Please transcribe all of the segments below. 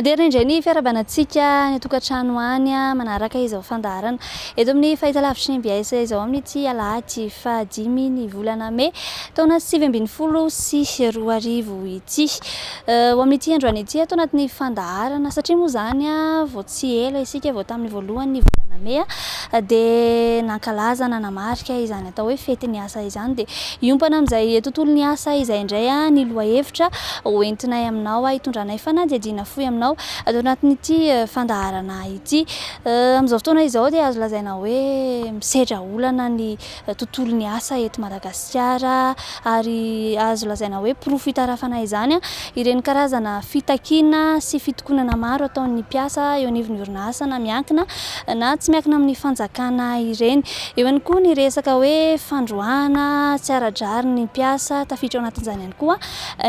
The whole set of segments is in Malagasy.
Aderina indray ny fiarabanantsika ny tokantrano any manaraka izao fandarana eto amin'ny fahitalavitry ny mbiaisa izao amin'ity alahady 5 ny volana May taona 2022 ity. Ho amin'ity androany ity atao anatin'ny fandaharana satria moa zany vao tsy ela isika vao tamin'ny voalohan'ny volana May dia nankalaza nanamarika izany atao hoe fety ny asa izany dia iompana amin'izay tontolo ny asa izay indray ny loha hevitra hoentinay aminao hitondranay fanadihadiana fohy aminao atao anatin'ity fandaharana ity. Amin'izao fotoana izao dia azo lazaina hoe misedra olana ny tontolo ny asa eto Madagasikara ary azo lazaina hoe porofo hitarafana izany ireny karazana fitakiana sy fitokonana maro ataon'ny mpiasa eo anivon'ny orinasa na miankina na tsy miankina amin'ny fanjakana ireny. Eo ihany koa ny resaka hoe fandroana tsy ara-drary ny mpiasa tafiditra ao anatin'izany ihany koa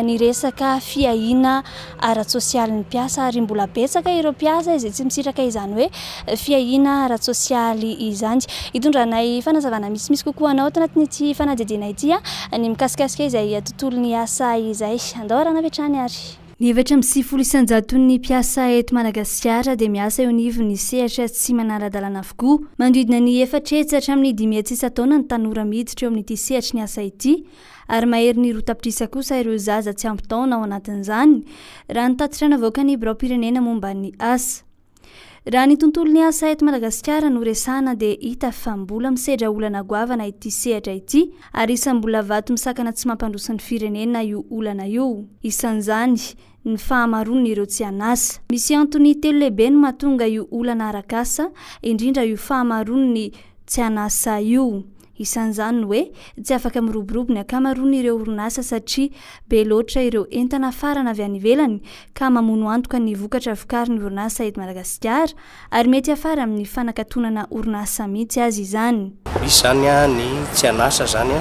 ny resaka fiahiana ara-tsosialy ny mpiasa ary mbola betsaka ireo mpiasa izay tsy misitraka izany hoe fiahiana ara-tsosialy izany. Hitondranay fanazavana misimisy kokoa anao ato anatin'ity fanadihadiana ity ny mikasikasika izay tontolo ny asa izay. Andao arana vetrany ary. Ny 720 ny mpiasa eto Madagasikara dia miasa eo anivon'ny sehatra tsy manara-dalàna avokoa. Manodidina ny 4 hatramin'ny 5 taona ny tanora miditra eo amin'ity sehatry ny asa ity ary mahery ny roa tapitrisa kosa ireo zaza tsy ampy taona ao anatin'izany raha nitatitra navoaka ny birao-pirenena momba ny asa. Raha ny tontolo ny asa eto Madagasikara no resana dia hita fa mbola misedra olana goavana ity sehatra ity ary isam-bola vato misakana tsy mampandroso ny firenena io olana io. Isan'izany ny fahamaroany ireo tsy anasa. Misy antony telo lehibe no mahatonga io olana arak'asa indrindra io fahamaroany tsy anasa io. Isan'izany hoe tsy afaka miroborobo ny akamaroany ireo orinasa satria be loatra ireo entana farana avy any ivelany ka mamono antoka ny vokatra vokarin'ny orinasa eto Madagasikara ary mety afara amin'ny fanakatonana orinasa mihitsy azy izany. Misy zany ny tsy anasa zany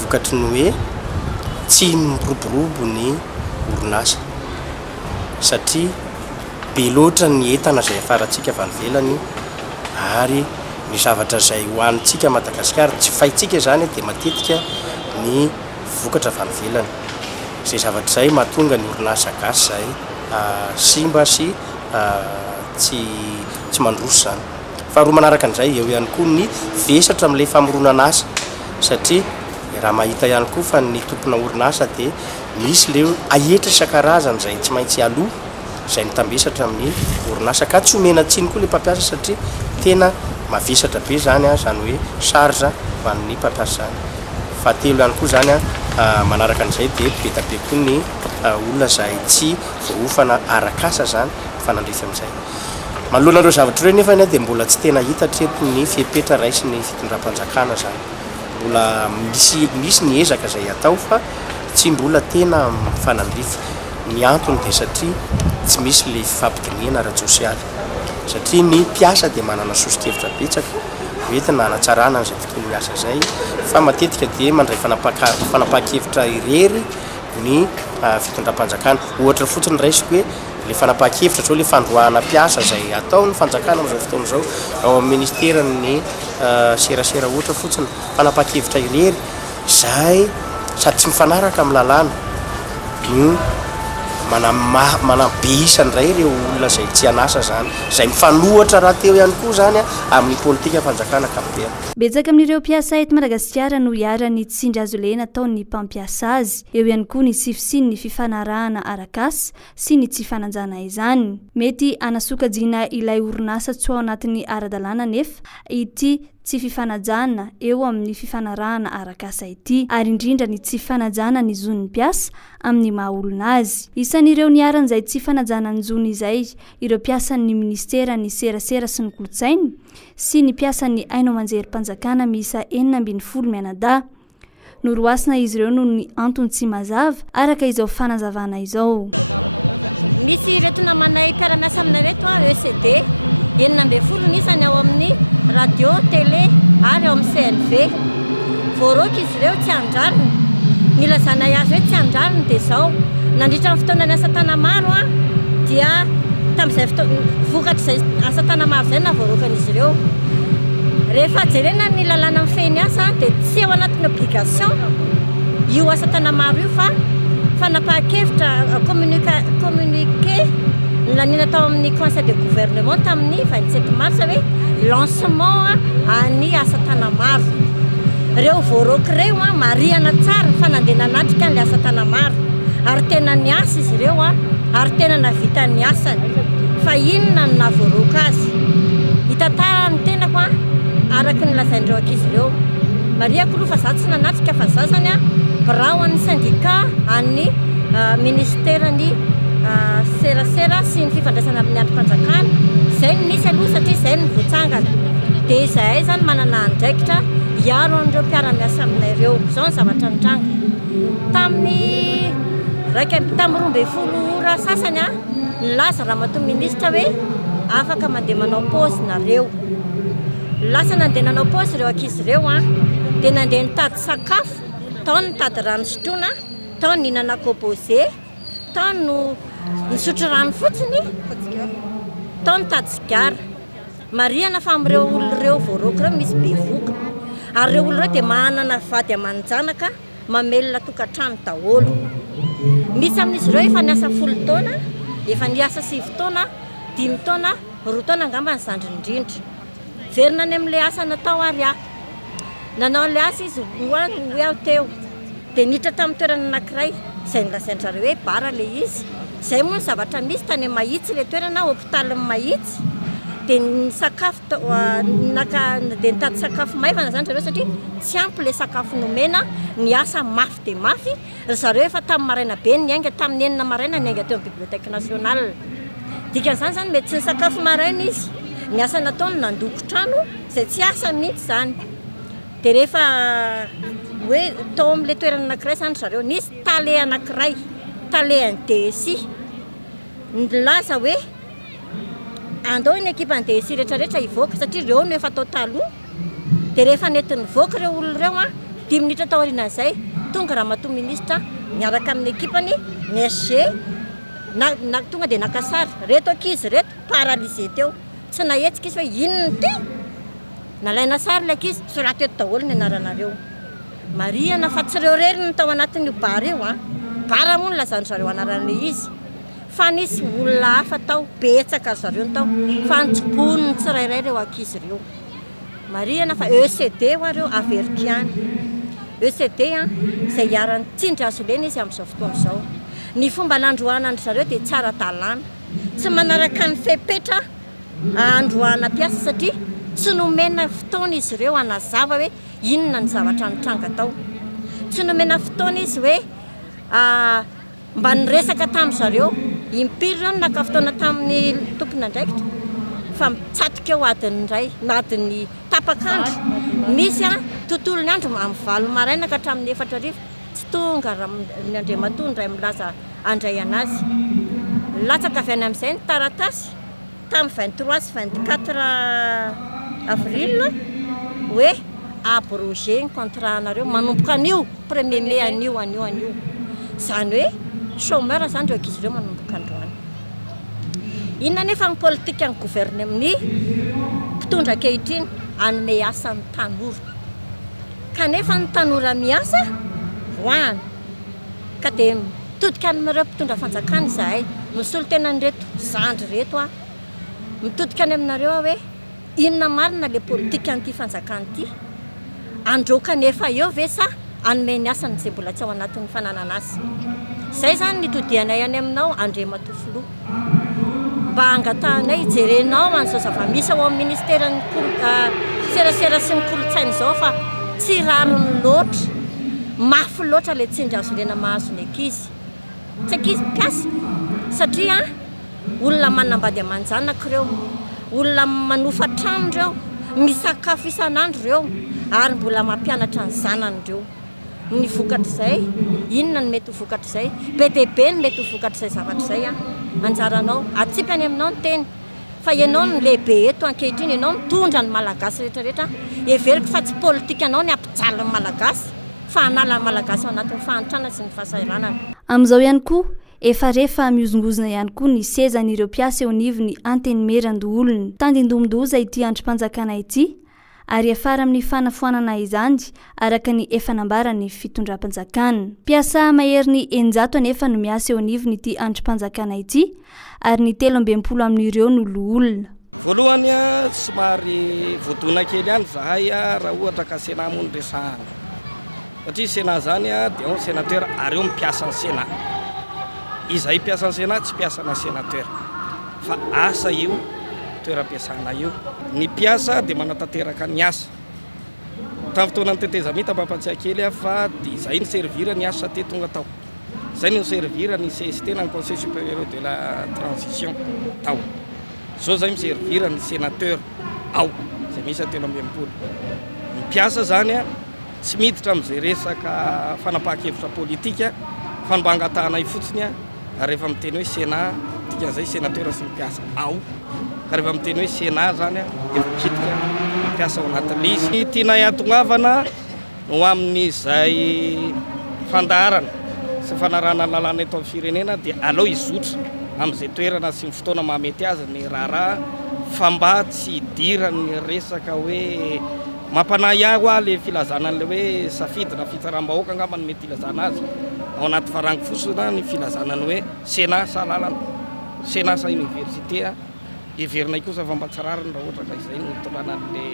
vokatry ny hoe tsy miroborobo ny orinasa satria be loatra ny entana izay afarantsika avy any ivelany ary ny zavatra izay hoanitsika Madagasikara tsy fahitsika zany dia matetika ny vokatra avy any ivelany. Izay zavatra izay mahatonga ny orinasa gasy izay simba sy tsy mandroso zany. Faharoa manaraka an'izay eo ihany koa ny vesatra amin'ilay famoronana asa satria raha mahita ihany koa fa ny tompona orinasa dia misy leo ahetra isan-karazany izay tsy maintsy aloha izay mitambesatra amin'ny orinasa ka tsy omena tsiny koa ilay mpampiasa satria tena mavesatra be zany zany hoe charge ho an'ny mpampiasa zany. Fahatelo ihany koa zany manaraka an'izay dia be da be koa ny olona izay tsy voafana arak'asa zany fanandrefy amin'izay. Manoloana ireo zavatra ireo nefa dia mbola tsy tena hita hatreto ny fepetra raisy ny fitondram-panjakana zany. Mbola misy ny ezaka izay atao fa tsy mbola tena fanandrefy. Ny antony dia satria tsy misy ilay fampidiniana ara-tsosialy satria ny mpiasa dia manana sosi-kevitra betsaka hoentina hanatsarana an'izay tontolo ny asa izay fa matetika dia mandray fanapahan-kevitra irery ny fitondram-panjakana. Ohatra fotsiny raisiko hoe ilay fanapahan-kevitra zao ilay fandroahana mpiasa izay ataon'ny fanjakana amin'izao fotoana izao ao amin'ny ministeran'ny serasera ohatra fotsiny fanapahan-kevitra irery izay sady tsy mifanaraka amin'ny lalàna io manabe isan'indray ireo olona izay tsy anasa zany izay mifanohatra raha teo ihany koa zany amin'ny politika fanjakana ankapobeny. Betsaka amin'ireo mpiasa eto Madagasikara no hiara-ny tsindry azo lehina ataon'ny mpampiasa azy. Eo ihany koa ny sifisiny ny fifanarahana arak'asa sy ny tsy fananjana izany. Mety anasokajiana ilay orinasa tsy ao anatin'ny ara-dalàna nefa ity tsy fifanajana eo amin'ny fifanarahana arak'asa ity ary indrindra ny tsy fanajana ny zon'ny mpiasa amin'ny maha-olona azy. Isan'ireo niaran'izay tsy fanajana ny zony izay ireo mpiasan'ny ministera ny serasera sy ny kolotsainy sy ny mpiasan'ny aino amanjerim-panjakana miisa 420 mianadahy. Noroasina izy ireo noho ny antony tsy mazava araka izao fanazavana izao. Misy ireto namanay mpiara-miasa aminay reto ECD 420 isany ao amin'ny radio, télé ary ao amin'ny CNV. Voaroka izy ireo tsy andrariny. Ny lazana azy hoe tsy andrariny dia izao. Nandritra ny fotoana ny asa tana maro dia tamin'izay vokatra izay asa tana maro izay na voarokan'izy ireo. Rehefa jerena ny lalàna mifehy asa dia tsy ao anatin'ny obligation io asa tana maro io fa fanapahan-kevitra communiqué nanina tao amin'ny conseil de gouvernement tamin'ny 27 mars hoe lancement any asa tanamaro reo voaroko reo mariana tsara fa nandeha nanatrika le asa tanamaro ary tena niasa izy ireo ary tena navita ny asany fa inona no navoaroko azy hitantara ny tenako araky ny lazain'ireo ankizy ireo mariako aloha fa za tsy nanatrika fa zazany birao an'ny syndicat an'ny ministerany serasera sy ny fifandraisana amin'ny androm-panjakana zay ny nisy aloha satria zay ny voatsangana dia izahay zany manana andraikitra hiaro an'ireo mpiara-miasa aminay ireo zao ny zavatra nitranga tamin'ny 12 ora sasany nilaza ramatoa ministra hoe afaka mandeha manao paozy nareo lasa nandeha nanao paozy ireo ankizy ireo dia nandeha nitady sakafo tao nitady rano sotroina tao nihinana composé tao no nisotro rano fotsiny tao nitady sigara mariana fa amin'ireo olona ireo voaroko ireo misy bevoka ary ireo olona ireo dia manana vady aman-janaka mamelona tokantrano daholo misy amin'izy ireo efa niasa 10 taona efa niasa 9 taona 5 taona 2 taona angamba ny zandry indrindra verina any amin'ilay asa natao ary nanao ilay asa izy hoe aho teo dia niditra tamin'ny toerana anankiray izay nilazaindrareo hoe bara ilay izy izay moa ny zavatra misy tany mahitsy ilay toerana hôpitaly mahitsy dia ny sakafo dia nitady sakafo maivana zany zareo satria tsy ampy ilay sakafo nomena ny asa mafy dia mafy ry zareo efa tamin'ny maraina be niainga tamin'ny 9 maraina niainga teo amin'ny bibliotèque nationale dikan'izany zany mety tsy ny sakafo maraina izy ny asa nataony nandoko trano izay tsy asa mihitsy zany dia rehefa hoe tao amin'ilay toerana anankiray zany zareo nisy tale anankiray tale any DSI nilaza hoe andao ny ekipa ny DSI rehetrarehetra hivoaka satria ireo no efa tao taloha dia rehefa nety nivoaka ireo olona ireo 10 minitra tao aorianan'izay tonga ramatoa ministra miaraka amin'ny ekipany ny SG tonga dia nakasary reto ankizy reto paralysé teo tsy nahetsika izy hoe inona ty nalaina sary ilay ankizy soraty eto daholo ny anaranareo mariana fa tsy ireo rery no tao anatin'io bara io bara moa no lazany zareo anaran'ilay izy fa nisy olona hafa tao betsaka zareo ny tao fa nitsibony ny tsirairay ireo ankizy ireo mariana fa ECD ho areo averikiany ECD izay hiarany tsindry azo lena izy amin'izao fotoana izao ny fomba nandroanany zareo dia tsara talana tsy manaraka ny fepetra androana mpiasa satria tsy nomena fotoana izy ireo anazava hoe inona ny zavatra nitranga tao tsy nomena fotoana izy hoe mba niresaka tamin'ny zareo impiry ireo no naka fotoana tamin'ny tompony andraikitra fa mitsatoka eo adiny iray adiny tapakandro misy tontolo ny andro amin'ny 9 maraina ka hatramin'ny 4 arivo tsy tonga ny andriamatoa ndray milaza andray anazy latsaka avy any amin'izay ny taratasy tamin'ny 23 sy 24 avril hoe abrogé ny contrat anareo manomboka an'io 1er mai an'io zany hoe chômeur zany ireo ankizy ireo manomboka androany inona nefa ny politika ny gouvernement mpitondra ankehitriny anome asa ny tanora kanefa ny tanora miasa voany ka dia mitodika amin'ireo mpitondra fanjakana izahay misolo tena nyreto zandry reto mitodika any aminareo hoe inona marina le politika an'ity fanjakana ity androka nefa eo ve sa anome ny asany izay mbola tsy ao anatin'ny fananana azy izay zany nitodianay any aminao andriamatoa filoha mba angatahanay hijerenao an'izao zava-misy ao amin'ny ministeran'ny serasera sy ny kolotsaina izao fa tsy rariny loatra mafy loatra ilay tsindry azo lena mahazo ny ankizy tsy ankizy mpiasa satria olona manambady aman-janaka ireo olona manofa trano ireo misakafo isan'andro ireo ary mbola mampianatra ny zanany ireo ny vokatra izay inona ny mety ho vokatra izay be dia be ny mety ho vokatra izay zavatra izay anjaranao atsipany aminao ny teny fa ianao ny lehibe eto ankehitriny ianao mitondra ny malagasy rehetrarehetra everiko fa tsy politika anao ny ampijaly ny malagasy fa hanala ny malagasy ao anatin'ny fahantrana sy ny fahasahiranana amin'izao ihany koa efa rehefa miozongozona ihany koa ny sezan'ireo mpiasa eo anivony antenimerandoolony tandindomondoza ity androm-panjakana ity ary afara amin'ny fanafoanana izany araka ny efa nambarany fitondram-panjakana. Mpiasa mahery ny enjato anefa no miasa eo anivony ity andrim-panjakana ity ary ny 13 amin'ireo no loholona. Voalohany a somary voadona kely ihany zahay raha ohatra ka sena mony resahana satria sena zany a dia ao sénateur ary eo mipiasa ny sena. Izahay piasa ny sena tsy piasana sénateur fa asa io toeram-piasana io. Ny piasa dia manatanteraka ny asa. Tamin'ny fotoanany tetezamita mampatsiahy kely fa dia izay ny servira ny asa te tonga tao. Izay ny servira ny CST na ny Conseil supérieur de la transition tao. Zao zay miservira ny sénateur ao izay misy 13. Ny piasa zany a tsy miditra amin'izay resaka fanapahan-kevitra politika fa mba angatahana fotsiny a rehefa miteny hoe sénat dikan'izay sénateur sy mipiasa ao. Ka rehefa miteny hoe sénat zany a efa kitika mipiasa ao anatin'ilay izy. Ny tiana iatongavana no amin'izay fandarana sy fanarana lalàna eto amin'ny firenena dia aleo izotra amin'izay toerana sy ny fotoana mahamety azy ny raharaha fa mba tsy hidirany resaka hoe mampanahy aho le filazana an'le hoe safidy na fitsaram-bahoaka angamba ny mety ilazana azy ao anaty farango fosina ny filazanany hoe sénat sa lalana sénat sa université heverinay kosa fa mba tsirariny raha ohatra ka izay no tondrana an'le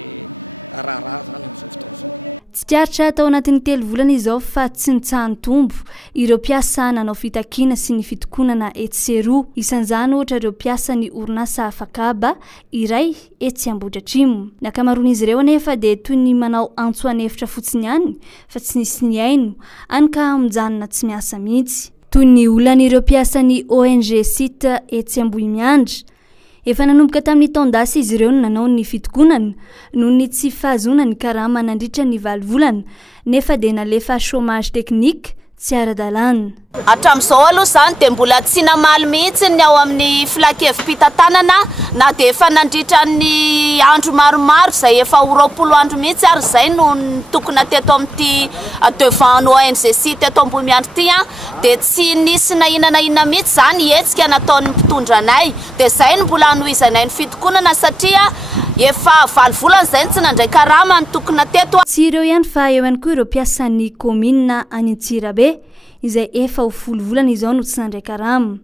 raharaha zany amin'izao fotoana izao. Tsy tiaritra tao anatin'ny 3 volana izao fa tsy nitsahan tombo ireo mpiasa nanao fitakiana sy ny fitokonana etseroa. Isan'izany ohatra ireo mpiasa ny orinasa Fakaba iray etsy Ambohidratrimo. Ny ankamaroan'izy ireo anefa dia toy ny manao antso anefitra fotsiny ihany fa tsy nisy ny aino any ka mijanona tsy miasa mihitsy. Toy ny olan'ireo mpiasa ny ONG site etsy Ambohimiandra. Efa nanomboka tamin'ny taon-dasa izy ireo no nanao ny fitokonana noho ny tsy fahazonany karama nandritra ny 7 volana nefa dia nalefa chômage teknika tsy ara-dalàna. Hatramin'izao aloha zany dia mbola tsy namaly mihitsy ny ao amin'ny filakevim-pitantanana na dia efa nandritra ny andro maromaro izay efa 20 andro mihitsy ary izay no tokona teto amin'ity devant ONG site teto Ambohimiandra ity dia tsy nisy na inona mihitsy zany hetsika nataon'ny mpitondra anay dia izay no mbola hanohizanay ny fitokonana satria efa 7 volana izay tsy nandray karama ny tokona teto. Tsy ireo ihany fa eo ihany koa ireo mpiasan'ny komina any Antsirabe izay efa 10 volana izao no tsy nandray karama.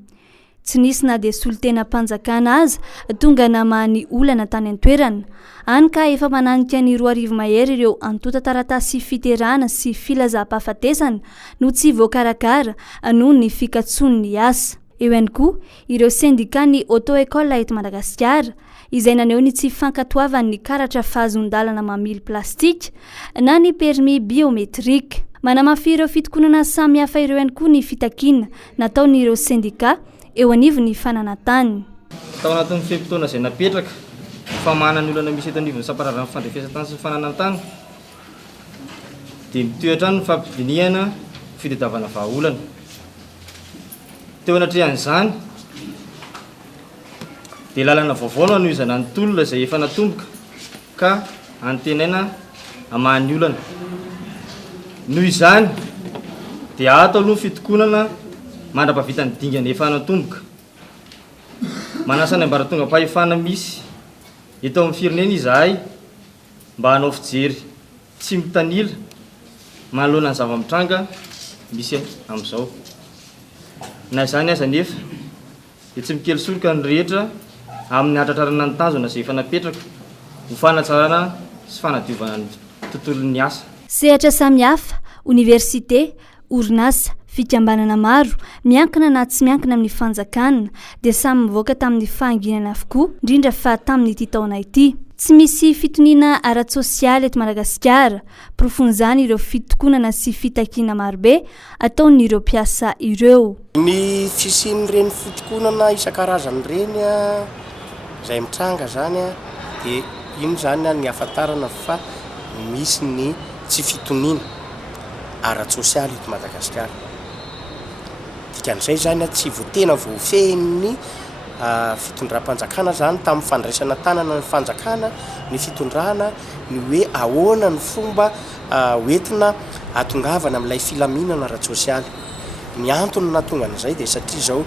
Tsy nisy na dia solon-tena-mpanjakana aza tonga namahany olana tany an-toerana. Any ka efa mananika ny 2 arivo mahery ireo antota taratasy fiterana sy filazam-pahafatesana no tsy voakarakara noho ny fikatson'ny asa. Eo ihany koa ireo sendika ny auto-école eto Madagasikara izay naneho ny tsy fankatoavan'ny karatra fahazon-dalana mamily plastika na ny permis biometrika. Manamafy ireo fitokonana samy hafa ireo ihany koa ny fitakiana nataon'ireo sendika eo anivon'ny fananantany. Tao anatin'ny fehim-potoana izay napetraka famahana ny olana misy eto anivon'ny samparazana fandrefesantany sy fananantany dia mitoetra ny fampidiniana fitadiavana vahaolana. Teo anatrehan'izany dia lalana vaovao no hanohizana ny tolona izay efa natomboka ka antenaina amahan'ny olana. Noho izany dia ato aloha fitokonana mandra-pavita ny dingana efa natomboka. Manasa ny ambaratonga-pahefana misy eto amin'ny firenena izahay mba hanao fijery tsy mitanila manoloana ny zava-mitranga misy amin'izao. Na izany aza nefa dia tsy mikely soloka ny rehetra amin'ny hatratrarana ny tanjona izay efa napetraka ho fanatsarana sy fanadiovana ny tontolon'ny asa. Sehatra samihafa, université, orinasa, fikambanana maro miankina na tsy miankina amin'ny fanjakana dia samy mivoaka tamin'ny fahanginana avokoa indrindra fa tamin'ity taona ity. Tsy misy fitoniana ara-tsosialy eto Madagasikara, profon'izany ireo fitokonana sy fitakiana marobe ataon'ireo mpiasa ireo. Ny fisian'ireny fitokonana isan-karazany ireny izay mitranga zany dia ino zany ny ahafantarana fa misy ny tsy fitoniana ara-tsosialy eto Madagasikara. Dikan'izay zany tsy voatena voafehin'ny fitondram-panjakana zany tamin'ny fandraisana tanana ny fanjakana ny fitondrana ny hoe ahoana ny fomba hoentina atongavana amin'ilay filaminana ara-tsosialy. Ny antony nahatonga an'izay dia satria zao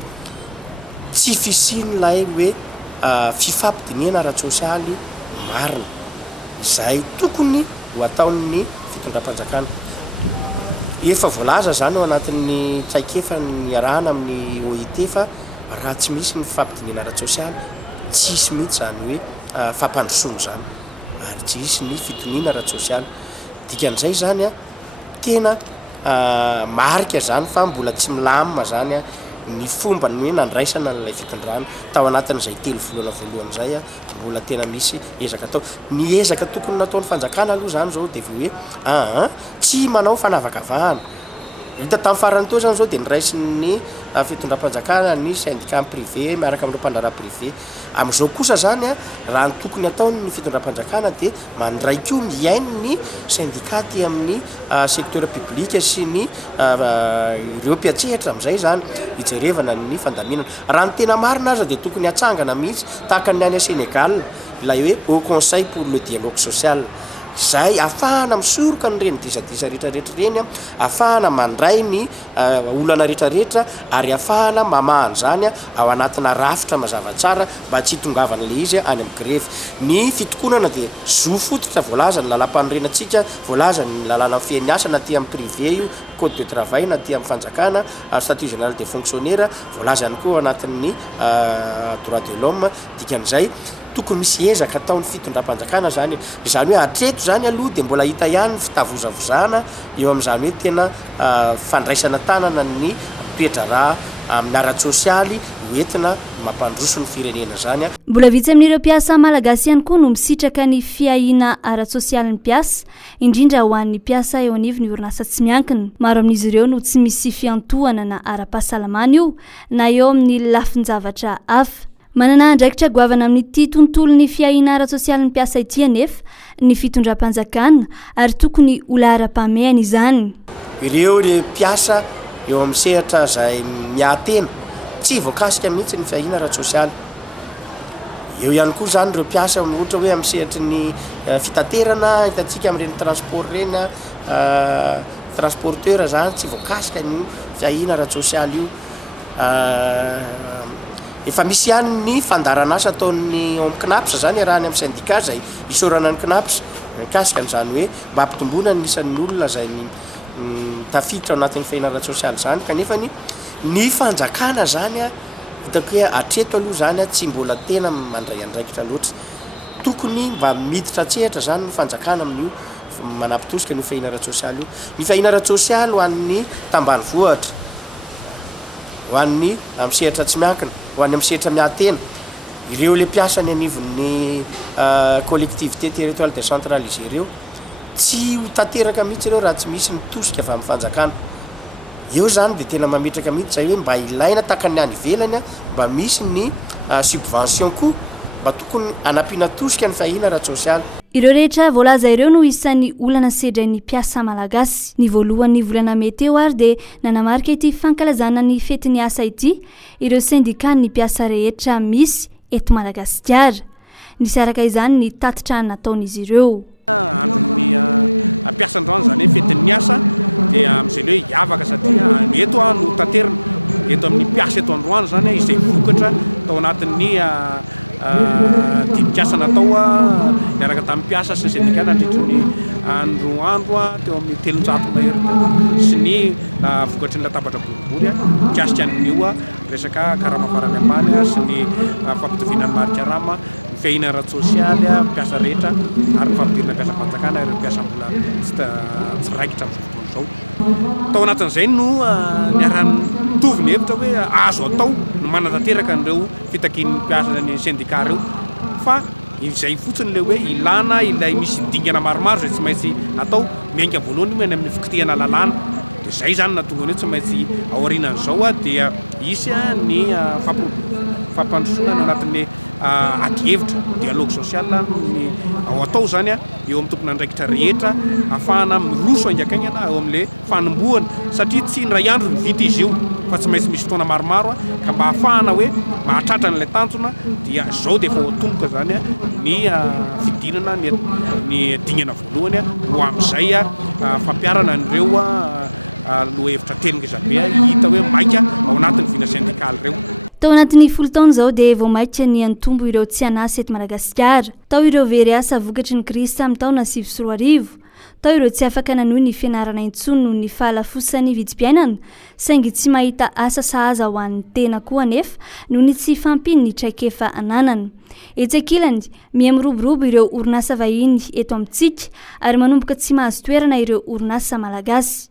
tsy fisian'ilay hoe fifampidiniana ara-tsosialy marina izay tokony ho ataon'ny fitondram-panjakana. Efa voalaza zany ao anatin'ny tsaikefa ny arahana amin'ny OIT fa raha tsy misy ny fampidinana ara-tsosialy tsisy mihitsy zany hoe fampandrosoana zany ary tsisy ny fitoniana ara-tsosialy. Dikan'izay zany a tena marika zany fa mbola tsy milamina zany a ny fomba ny hoe nandraisana n'ilay fitondrana tao anatin'izay 3 volana voalohany zay a mbola tena misy ezaka tao. Ny ezaka tokony nataon'ny fanjakana aloha zany zao dia hoe tsy manao fanavakavahana. Hita tamin'ny farany teo zany zao dia niraisin'ny fitondram-panjakana ny syndicat privé miaraka amin'ireo mpandrara privé. Amin'izao kosa zany a raha ny tokony ataon'ny fitondram-panjakana dia mandray koa miaino ny syndicat ty amin'ny secteur public sy ny ireo mpiatsehatra amin'izay zany hijerevana ny fandaminana. Raha ny tena marina aza dia tokony hatsangana mihitsy tahaka ny any a Sénégal ilay hoe Haut Conseil pour le dialogue social. Zay afahana misoroka ny reny disadisa rehetrarehetra reny a, afahana mandray ny olana rehetrarehetra ary afahana mamahany zany a ao anatina rafitra mazava tsara mba tsy hitongavana le izy any amin'ny grevy. Ny fitokonana dia zo fototra voalaza ny lalam-panorenantsika, voalaza ny lalàna fihany asa na ty amin'ny privé io, code de travail na ty amin'ny fanjakana, statut général des fonctionnaires, voalaza ihany koa anatin'ny droit de l'homme. Dikan'izay tokony misy ezaka ataon'ny fitondram-panjakana zany hoe hatreto zany aloha dia mbola hita ihany fitavozavozana eo amin'izany hoe tena fandraisana tanana ny toetra raha amin'ny ara-tsosialy hoentina mampandroso ny firenena zany. Mbola vitsy amin'ireo mpiasa malagasy ihany koa no misitraka ny fiahiana ara-tsosialy ny mpiasa, indrindra ho an'ny mpiasa eo anivony orinasa tsy miankina. Maro amin'izy ireo no tsy misy fiantohana na ara-pahasalamana io na eo amin'ny lafin-javatra hafa. Manana andraikitra goavana amin'ity tontolon'ny fiahiana ara-tsosialy ny mpiasa ity anefa ny fitondram-panjakana ary tokony ho lahara-pahamehana izany. Ireo le mpiasa eo amin'ny sehatra izay miahatena tsy voakasika mihitsy ny fiahiana ara-tsosialy. Eo ihany koa zany ireo mpiasa ohatra hoe amin'ny sehatry ny fitaterana, hitantsika amin'ireny transport reny transporteur zany tsy voakasika ny fiahiana ara-tsosialy io. Efa misy ihany ny fandarana asa ataon'ny CNAPS zany arahany amin'ny syndicat zay isorana ny CNAPS mikasika an'izany hoe mba hampitomboana ny isan'ny olona zay tafiditra ao anatin'ny fiahiana ara-tsosialy zany. Kanefa ny fanjakana zany a hitako hoe hatreto aloha zany a tsy mbola tena mandray andraikitra loatra. Tokony mba miditra tsehatra zany ny fanjakana amin'io manampitosika ny fiahiana ara-tsosialy io. Ny fiahiana ara-tsosialy ho an'ny tambanivohitra, ho an'ny amin'ny sehatra tsy miankina, ho an'ny amin'ny sehatra miahatena. Ireo le mpiasa ny anivon'ny collectivité territoriale décentralisée ireo tsy ho tanteraka mihitsy ireo raha tsy misy mitosika avy amin'ny fanjakana. Eo zany dia tena mametraka mihitsy zay hoe mba ilaina tahaka ny any ivelany a mba misy ny subvention koa mba tokony anampiana tosika ny fiahiana ara-tsosialy. Ireo rehetra voalaza ireo no isan'ny olana sedrain'ny mpiasa malagasy. Ny voalohan'ny volana meteo ary dia nanamarika ity fankalazana ny fetin'ny asa ity ireo syndicat ny mpiasa rehetra misy eto Madagasikara. Nisy araka izany ny tatitra nataon'izy ireo. Andron'ny mpiasan-droany zany hoe fetin'ny asa dia amin'izay hoe hiavaka satria eto no tanterana eto amin'ny mpiasa eto androany zany izay vokatra tao anatin'ny dimanche natao miaraka tamin'ny mpiasa sy ny syndicat nandritra ny androandro teo amin'ny 300 mahery sy ny vokatry ny latabatra boribory mikasika an'io resaka karama farany ambany sy ny fampitovianany marika rama, ny fiahiana ara-tsosialy mpiasa rehetra ary ny fampidirana mpiasa fanjakana ireo mpiasa mbola tsy raikitra amin'izao fotoana izao. Tao anatin'izay no niarany mitovy ny hevitra hoe azo atao no manatanteraka an'ireo fitakian'ny mpiasa ny syndicat ireo fa izay fotsiny le hoe ilana ilay misy dingana maromaro zay tsy maintsy atao miainga voalohany moa any amin'ny fikitihana lalàna. Dia zay zany natonga hoe tsy maintsy aorianan'izao dia isy ny fampandrosoana no anatin'ny ady-hevitra dialogue social ny ao atao zany eo amin'ny tompon'andraikitra rehetra ahafahana miroso haingakaingana eo amin'le fanombohana satria tsy indray andro ny vita izy io fa tsy maintsy misy fotoana maromaro ka mba ahafahana hoe mahatratra n'ilay tanjona dia zao dia efa hoatomboka zany ny fidinana ny dingana voalohany ho amin'izay fampiarana an'ireo lohahevitra telo ngezabe hita hoe maika ao anatin'ny vina syndikaly ireo. tao anatin'ny folo taona zao dia voamaika ny antombo ireo tsy anasy eto Madagasikara. Tao ireo very asa vokatry ny Kristy amin'ny taona 2024. Tao ireo tsy afaka nanohy ny fianarana intsony noho ny fahalafosany vidim-piainana, saingy tsy mahita asa sahaza ho an'ny tena koa anefa noho ny tsy fampiny ny traikefa ananana. Etsy ankilany, miha-miroborobo ireo orinasa vahiny eto amintsika ary manomboka tsy mahazo toerana ireo orinasa malagasy.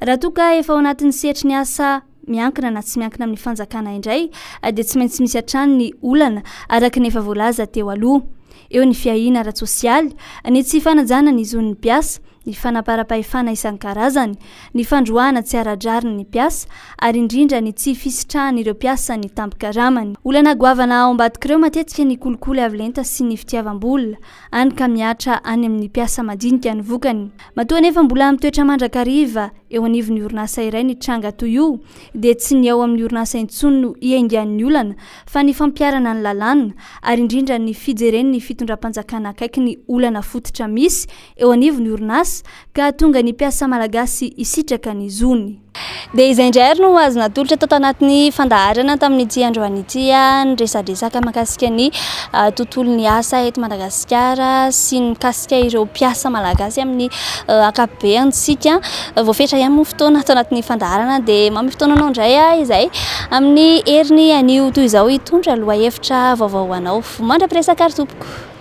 Raha toa ka efa ao anatin'ny sehatry ny asa miankina na tsy miankina amin'ny fanjakana indray, dia tsy maintsy misy hatrany ny olana araka ny efa voalaza teo aloha. Eo ny fiahina ara-tsosialy, ny tsy fanajana ny zon'ny mpiasa, ny fanaparam-pahefana isan-karazany, ny fandroana tsy ara-drariny ny mpiasa, ary indrindra ny tsy fisitrahany ireo mpiasa ny tampi-karamany. Olana goavana ao ambadika ireo matetika ny kolikoly avolenta sy ny fitiavam-bola, any ka miatra any amin'ny mpiasa madinika ny vokany. Matoa nefa mbola mitoetra mandrakariva eo anivon'ny orinasa iray ny tranga toy io, dia tsy ny ao amin'ny orinasa intsony no iengan'ny olana, fa ny fampiarana ny lalàna, ary indrindra ny fijeren'ny fitondram-panjakana akaiky ny olana fototra misy eo anivon'ny orinasa ka tonga ny mpiasa malagasy isitraka ny zony. Dia izay indray no azo natolotra tao anatin'ny fandaharana tamin'ity androany ity ny resadresaka mahakasika ny tontolon'ny asa eto Madagasikara sy ny mikasika ireo mpiasa malagasy amin'ny akabeantsika. Voafetra ihany moa fotoana tao anatin'ny fandaharana dia mamy fotoananao indray izay amin'ny heriny anio toy izao hitondra lohahevitra vaovao anao. Mandra-piresaka ary tompoko.